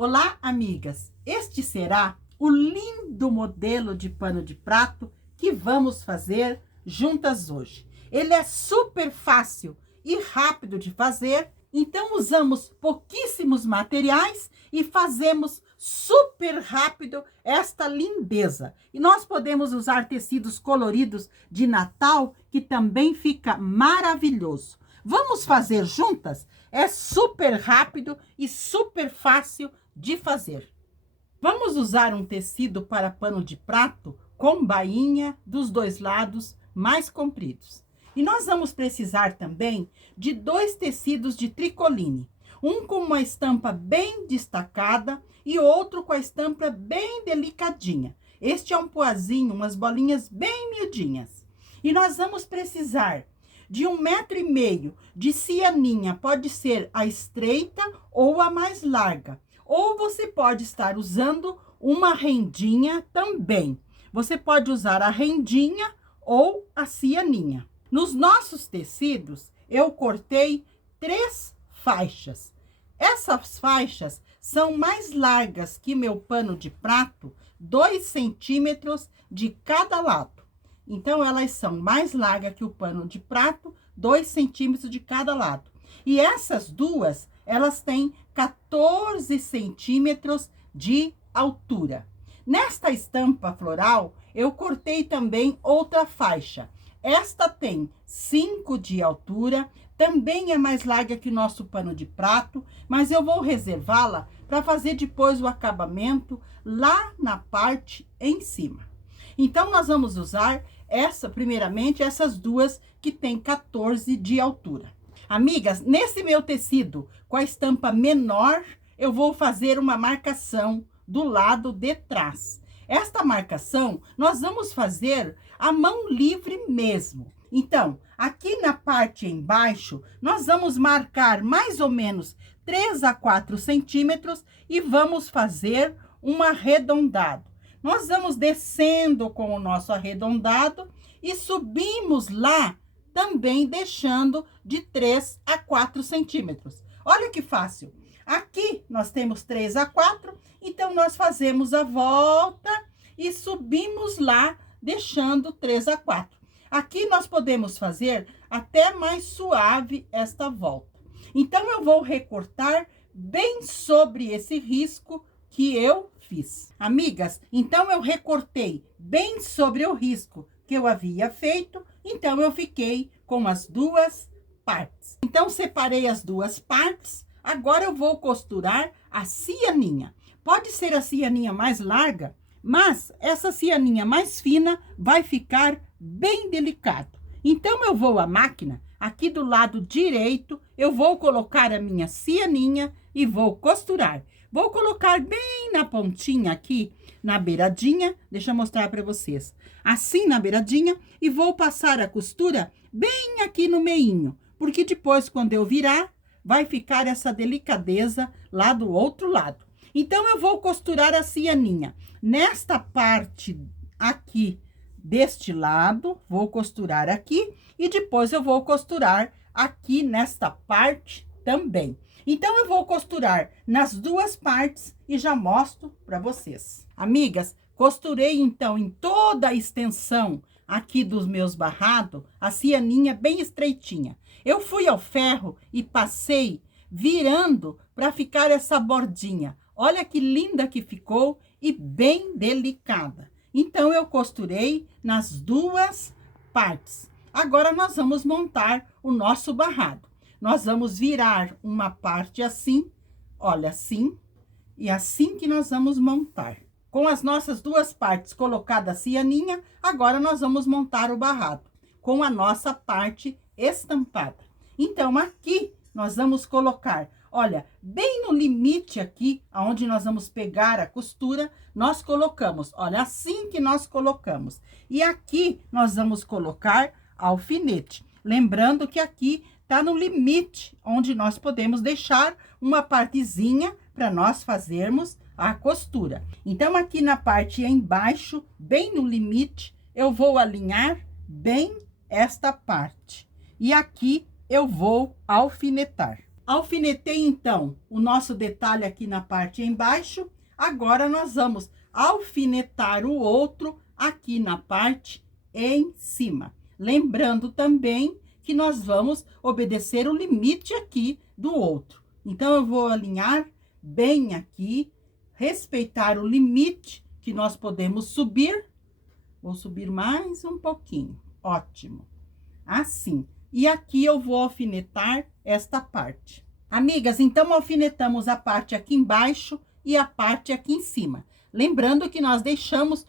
Olá, amigas! Este será o lindo modelo de pano de prato que vamos fazer juntas hoje. Ele é super fácil e rápido de fazer, então usamos pouquíssimos materiais e fazemos super rápido esta lindeza. E nós podemos usar tecidos coloridos de Natal, que também fica maravilhoso. Vamos fazer juntas? É super rápido e super fácil de fazer. Vamos usar um tecido para pano de prato com bainha dos dois lados mais compridos. E nós vamos precisar também de 2 tecidos de tricoline. Um com uma estampa bem destacada e outro com a estampa bem delicadinha. Este é um poazinho, umas bolinhas bem miudinhas. E nós vamos precisar de 1,5 metro de cianinha, pode ser a estreita ou a mais larga. Ou você pode estar usando uma rendinha também. Você pode usar a rendinha ou a cianinha. Nos nossos tecidos, eu cortei 3 faixas. Essas faixas são mais largas que meu pano de prato, 2 centímetros de cada lado. Então, elas são mais largas que o pano de prato, 2 centímetros de cada lado. E essas duas, elas têm 14 centímetros de altura. Nesta estampa floral, eu cortei também outra faixa. Esta tem 5 de altura, também é mais larga que o nosso pano de prato, mas eu vou reservá-la para fazer depois o acabamento lá na parte em cima. Então, nós vamos usar primeiramente, essas duas que tem 14 de altura. Amigas, nesse meu tecido com a estampa menor, eu vou fazer uma marcação do lado de trás. Esta marcação, nós vamos fazer à mão livre mesmo. Então, aqui na parte embaixo, nós vamos marcar mais ou menos 3 a 4 centímetros e vamos fazer um arredondado. Nós vamos descendo com o nosso arredondado e subimos lá também deixando de 3 a 4 centímetros. Olha que fácil. Aqui nós temos 3 a 4, então nós fazemos a volta e subimos lá deixando 3 a 4. Aqui nós podemos fazer até mais suave esta volta. Então, eu vou recortar bem sobre esse risco que eu fiz. Amigas, então eu recortei bem sobre o risco que eu havia feito, então eu fiquei com as 2 partes. Então, separei as 2 partes, agora eu vou costurar a cianinha. Pode ser a cianinha mais larga, mas essa cianinha mais fina vai ficar bem delicado. Então, eu vou à máquina, aqui do lado direito, eu vou colocar a minha cianinha e vou costurar. Vou colocar bem na pontinha aqui, na beiradinha, deixa eu mostrar para vocês. Assim na beiradinha, e vou passar a costura bem aqui no meinho, porque depois, quando eu virar, vai ficar essa delicadeza lá do outro lado. Então, eu vou costurar a cianinha. Nesta parte aqui, deste lado, vou costurar aqui, e depois eu vou costurar aqui nesta parte também. Então, eu vou costurar nas 2 partes e já mostro para vocês. Amigas, costurei então em toda a extensão aqui dos meus barrados, a cianinha bem estreitinha. Eu fui ao ferro e passei virando para ficar essa bordinha. Olha que linda que ficou e bem delicada. Então, eu costurei nas 2 partes. Agora, nós vamos montar o nosso barrado. Nós vamos virar uma parte assim, olha, assim, e assim que nós vamos montar. Com as nossas 2 partes colocadas a cianinha, agora nós vamos montar o barrado, com a nossa parte estampada. Então, aqui, nós vamos colocar, olha, bem no limite aqui, onde nós vamos pegar a costura, nós colocamos, olha, assim que nós colocamos. E aqui, nós vamos colocar alfinete. Lembrando que aqui tá no limite, onde nós podemos deixar uma partezinha para nós fazermos a costura. Então, aqui na parte embaixo, bem no limite, eu vou alinhar bem esta parte. E aqui eu vou alfinetar. Alfinetei, então, o nosso detalhe aqui na parte embaixo. Agora, nós vamos alfinetar o outro aqui na parte em cima. Lembrando também que nós vamos obedecer o limite aqui do outro. Então, eu vou alinhar bem aqui, respeitar o limite que nós podemos subir. Vou subir mais um pouquinho. Ótimo. Assim. E aqui eu vou alfinetar esta parte. Amigas, então alfinetamos a parte aqui embaixo e a parte aqui em cima. Lembrando que nós deixamos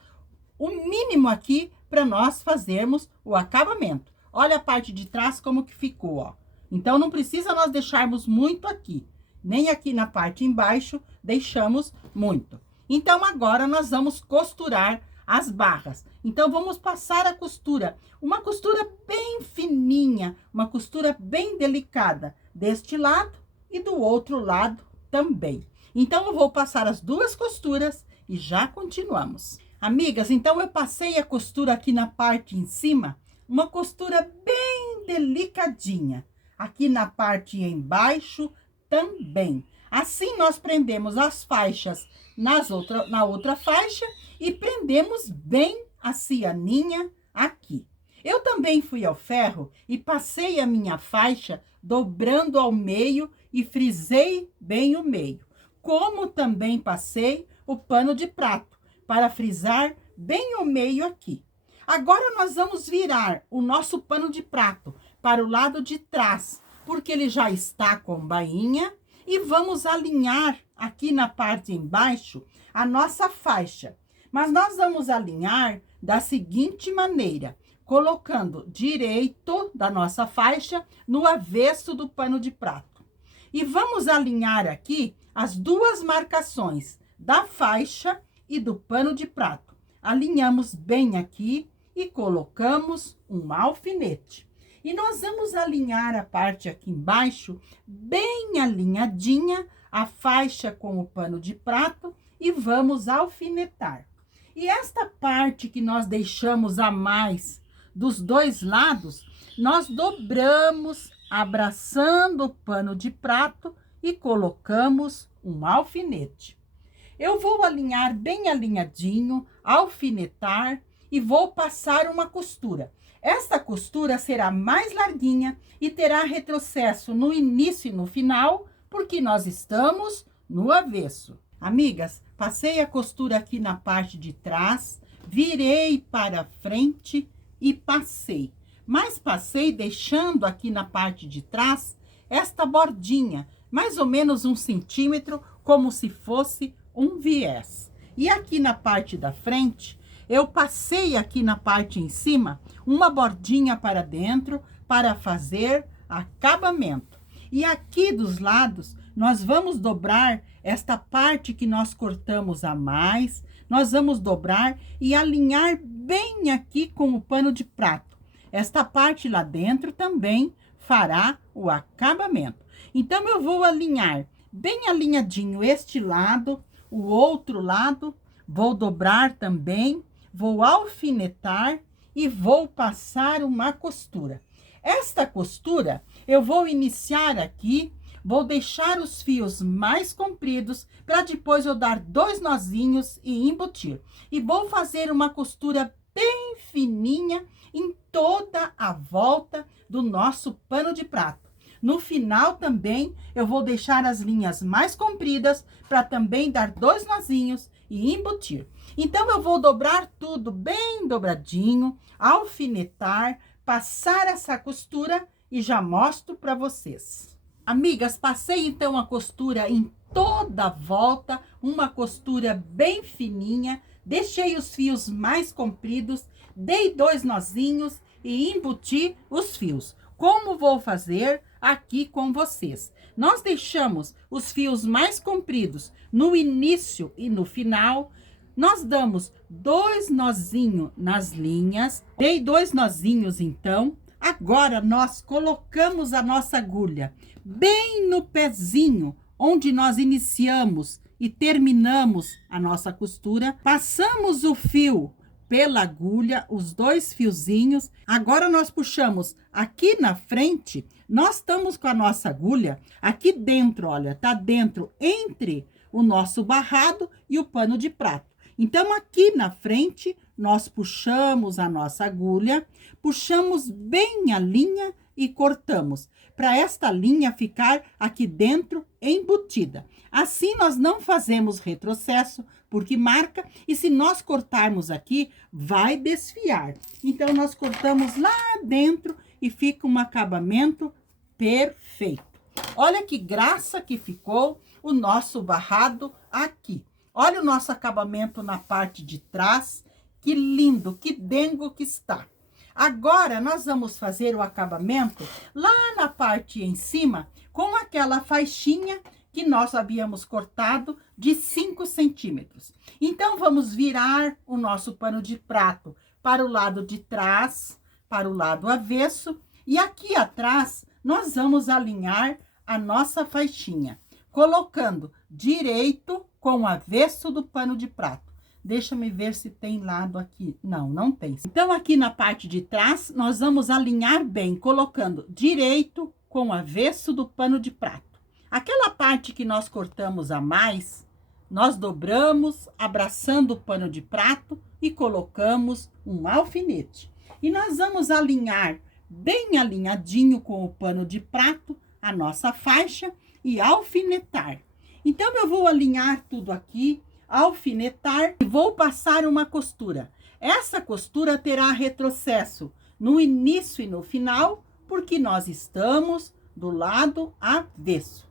o mínimo aqui para nós fazermos o acabamento. Olha a parte de trás como que ficou, ó. Então, não precisa nós deixarmos muito aqui. Nem aqui na parte embaixo deixamos muito. Então, agora nós vamos costurar as barras. Então, vamos passar a costura. Uma costura bem fininha, uma costura bem delicada. Deste lado e do outro lado também. Então, eu vou passar as duas costuras e já continuamos. Amigas, então eu passei a costura aqui na parte em cima, uma costura bem delicadinha. Aqui na parte embaixo também. Assim, nós prendemos as faixas na outra faixa e prendemos bem a cianinha aqui. Eu também fui ao ferro e passei a minha faixa dobrando ao meio e frisei bem o meio. Como também passei o pano de prato para frisar bem o meio aqui. Agora, nós vamos virar o nosso pano de prato para o lado de trás, porque ele já está com bainha, e vamos alinhar aqui na parte embaixo a nossa faixa. Mas nós vamos alinhar da seguinte maneira, colocando direito da nossa faixa no avesso do pano de prato. E vamos alinhar aqui as duas marcações da faixa e do pano de prato. Alinhamos bem aqui e colocamos um alfinete. E nós vamos alinhar a parte aqui embaixo, bem alinhadinha, a faixa com o pano de prato e vamos alfinetar. E esta parte que nós deixamos a mais dos dois lados, nós dobramos, abraçando o pano de prato e colocamos um alfinete. Eu vou alinhar bem alinhadinho, alfinetar e vou passar uma costura. Esta costura será mais larguinha e terá retrocesso no início e no final, porque nós estamos no avesso. Amigas, passei a costura aqui na parte de trás, virei para frente e passei. Mas passei deixando aqui na parte de trás esta bordinha, mais ou menos 1 centímetro, como se fosse um viés. E aqui na parte da frente, eu passei aqui na parte em cima uma bordinha para dentro para fazer acabamento. E aqui dos lados, nós vamos dobrar esta parte que nós cortamos a mais, nós vamos dobrar e alinhar bem aqui com o pano de prato. Esta parte lá dentro também fará o acabamento. Então, eu vou alinhar bem alinhadinho este lado, o outro lado, vou dobrar também, vou alfinetar e vou passar uma costura. Esta costura, eu vou iniciar aqui, vou deixar os fios mais compridos, para depois eu dar 2 nozinhos e embutir. E vou fazer uma costura bem fininha em toda a volta do nosso pano de prato. No final também, eu vou deixar as linhas mais compridas, para também dar 2 nozinhos e embutir. Então, eu vou dobrar tudo bem dobradinho, alfinetar, passar essa costura e já mostro para vocês. Amigas, passei então a costura em toda a volta, uma costura bem fininha, deixei os fios mais compridos, dei 2 nozinhos e embuti os fios. Como vou fazer aqui com vocês? Nós deixamos os fios mais compridos no início e no final. Nós damos 2 nozinhos nas linhas. Dei 2 nozinhos, então. Agora, nós colocamos a nossa agulha bem no pezinho, onde nós iniciamos e terminamos a nossa costura. Passamos o fio pela agulha os 2 fiozinhos. Agora nós puxamos aqui na frente, nós estamos com a nossa agulha aqui dentro, olha, tá dentro entre o nosso barrado e o pano de prato. Então, aqui na frente, nós puxamos a nossa agulha, puxamos bem a linha e cortamos, para esta linha ficar aqui dentro embutida. Assim, nós não fazemos retrocesso, porque marca, e se nós cortarmos aqui, vai desfiar. Então, nós cortamos lá dentro e fica um acabamento perfeito. Olha que graça que ficou o nosso barrado aqui. Olha o nosso acabamento na parte de trás, que lindo, que dengo que está. Agora, nós vamos fazer o acabamento lá na parte em cima, com aquela faixinha que nós havíamos cortado de 5 centímetros. Então, vamos virar o nosso pano de prato para o lado de trás, para o lado avesso, e aqui atrás, nós vamos alinhar a nossa faixinha, colocando direito com o avesso do pano de prato. Deixa-me ver se tem lado aqui. Não, não tem. Então, aqui na parte de trás, nós vamos alinhar bem, colocando direito com o avesso do pano de prato. Aquela parte que nós cortamos a mais, nós dobramos, abraçando o pano de prato e colocamos um alfinete. E nós vamos alinhar bem alinhadinho com o pano de prato a nossa faixa e alfinetar. Então, eu vou alinhar tudo aqui, alfinetar e vou passar uma costura. Essa costura terá retrocesso no início e no final, porque nós estamos do lado avesso.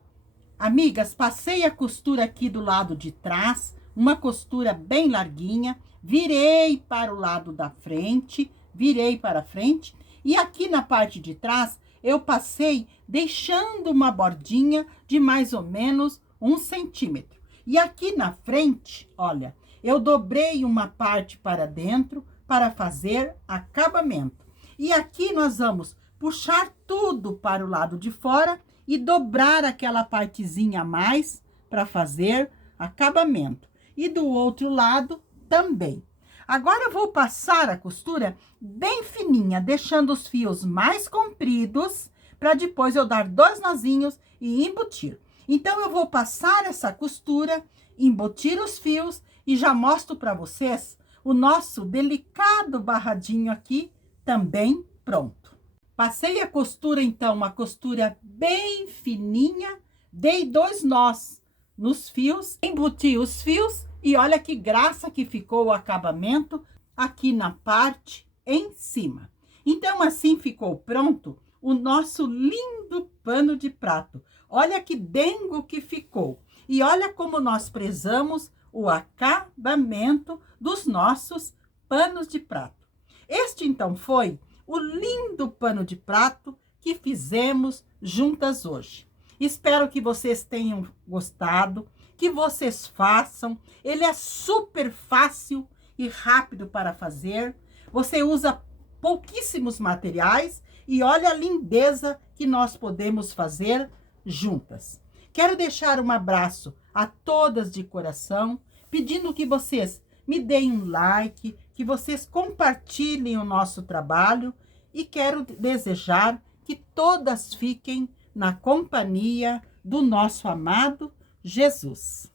Amigas, passei a costura aqui do lado de trás, uma costura bem larguinha, virei para o lado da frente, virei para frente, e aqui na parte de trás, eu passei deixando uma bordinha de mais ou menos 1 centímetro. E aqui na frente, olha, eu dobrei uma parte para dentro para fazer acabamento. E aqui nós vamos puxar tudo para o lado de fora e dobrar aquela partezinha a mais para fazer acabamento. E do outro lado também. Agora eu vou passar a costura bem fininha, deixando os fios mais compridos, para depois eu dar 2 nozinhos e embutir. Então, eu vou passar essa costura, embutir os fios e já mostro para vocês o nosso delicado barradinho aqui, também pronto. Passei a costura, então, uma costura bem fininha, dei 2 nós nos fios, embuti os fios e olha que graça que ficou o acabamento aqui na parte em cima. Então, assim ficou pronto o nosso lindo pano de prato. Olha que dengo que ficou. E olha como nós prezamos o acabamento dos nossos panos de prato. Este, então, foi o lindo pano de prato que fizemos juntas hoje. Espero que vocês tenham gostado, que vocês façam. Ele é super fácil e rápido para fazer. Você usa pouquíssimos materiais e olha a lindeza que nós podemos fazer juntas. Quero deixar um abraço a todas de coração, pedindo que vocês me deem um like, que vocês compartilhem o nosso trabalho e quero desejar que todas fiquem na companhia do nosso amado Jesus.